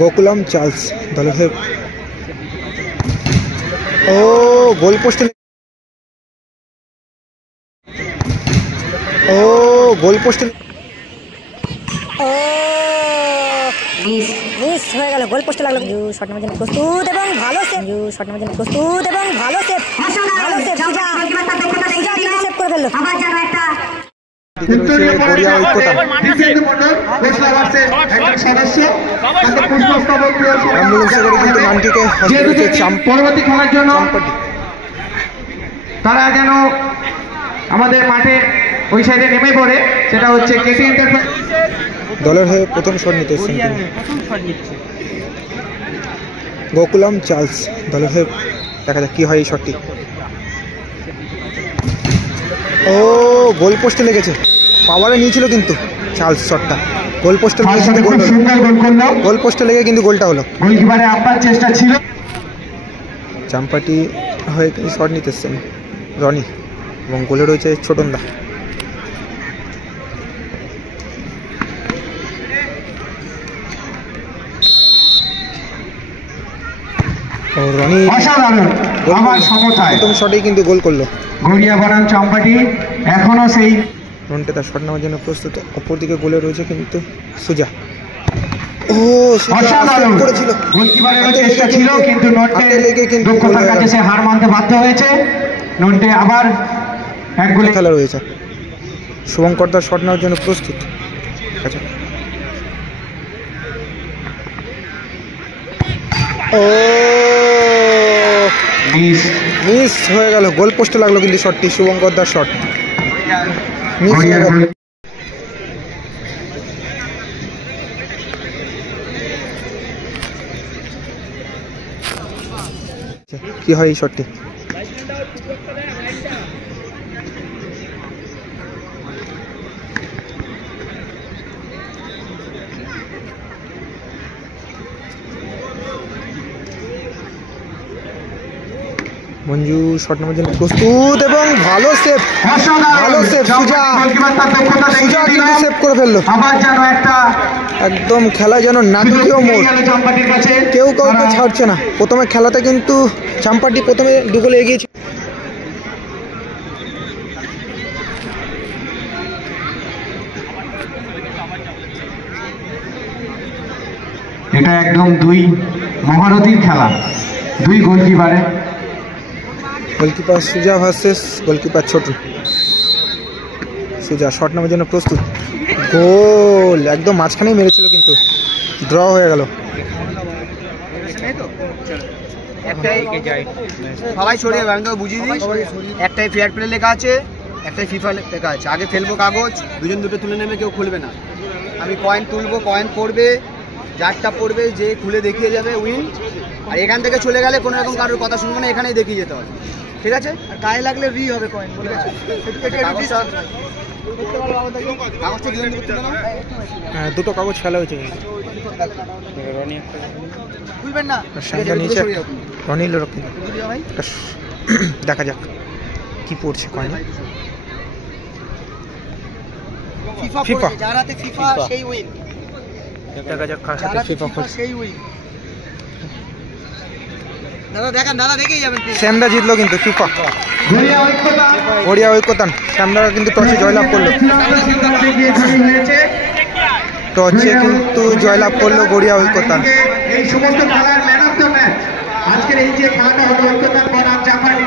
Gokulam Charles দলের হয়ে ও গোল পোস্টে মিস হয়ে গেল, গোল পোস্টে লাগলো। শট নেওয়ার জন্য প্রস্তুত এবং ভালো সেভ। সেভ করে ফেললো। পরবর্তী খেলার জন্য তারা যেন আমাদের মাঠে ওই সাইডে নেমে পড়ে, সেটা হচ্ছে কেটি এন্টারপ্রাইজ দলের হয়ে প্রথম শট নিতে এসেছেন গোকুলাম চার্লস দলের হয়ে। দেখা যাক কি হয় এই শটটি। ও গোল পোস্টে লেগেছে, পাওয়ারে নিয়েছিল কিন্তু চার্লস শটটা গোল পোস্টে লেগে কিন্তু গোলটা হলো। গোলকিপারে আপার চেষ্টা ছিল। চাম্পাটি হয়ে শট নিতে এসেছেন রনি এবং গোলে রয়েছে ছোটনদা। রনি প্রথম শটেই কিন্তু গোল করলো। গড়িয়া বনাম চাম্পাটি এখনো সেই নন্টে তার শট নেওয়ার জন্য প্রস্তুত। অপরদিকে গোলে রয়েছে কিন্তু সুজা। ও করেছিল, গোলকিপারের চেষ্টা ছিল কিন্তু নন্টে দক্ষতার কাছে সে হার মানতে বাধ্য হয়েছে। নন্টে আবার এক গোলে খেলা রয়েছে। শুভঙ্কর তার শট নেওয়ার জন্য প্রস্তুত। আচ্ছা ও মিস হয়ে গেল, গোল পোস্টে লাগলো কিন্তু শটটি। শুভঙ্কর দার শট মিস হয়ে গেল। কি হয় এই শটটি? মঞ্জু শট নেওয়ার জন্য প্রস্তুত এবং ভালো সেভ সুজা কিন্তু সেভ করে ফেললো। একদম খেলা যেন নাটকীয় মোড়, কেউ কাউকে ছাড়ছে না। প্রথমে খেলাতে কিন্তু চাম্পাটি প্রথমে 2 গোলে এগিয়েছে। এটা একদম 2 মহারথীর খেলা, 2 গোলকিপারে। গোলকিপার সুজা ভার্সেস গোলকিপার ছোট। সুজা শট নেওয়ার জন্য প্রস্তুত। গোল একদম মাঝখানেই মেরেছিল কিন্তু ড্র হয়ে গেল। সবাই সরে যাবে, আমি তো বুঝিয়ে দিই। একটাই ফেয়ার প্লে লেখা আছে, একটাই ফিফা লেখা আছে। আগে ফেলবো কাগজ, দুজন দুটো তুলে নেবে, কেউ খুলবে না। আমি কয়েন তুলবো, কয়েন পড়বে, যারটা পড়বে যে খুলে দেখিয়ে যাবে উইন। আর এখান থেকে চলে গেলে কোনো রকম কারোর কথা শুনবো না, এখানেই দেখিয়ে যেতে হবে, ঠিক আছে? আর গায়ে লাগলে রি হবে কয়েন, ঠিক আছে? হ্যাঁ, 2টো কাগজ ফেলা হয়েছে কিন্তু খুলবেন না, রনিল দেখা যাক কি পড়ছে কয়েনে। ফিফা যার হাতে ফিফা সেই উইন। দেখা যাক কার হাতে ফিফা সেই উইন। দাদা দেখেন, দাদা দেখেই যাবেন। শ্যামদা জিতলো কিন্তু ফিফা। গড়িয়া ঐক্যতান শ্যামদা কিন্তু টসে জয়লাভ করলো। টসে কিন্তু জয়লাভ করলো গড়িয়া ঐক্যতান। এই সমস্ত খেলার ম্যান অফ দ্য ম্যাচ আজকের এই যে খেলাটা হলো ঐক্যতান বনাম চাম্পাটি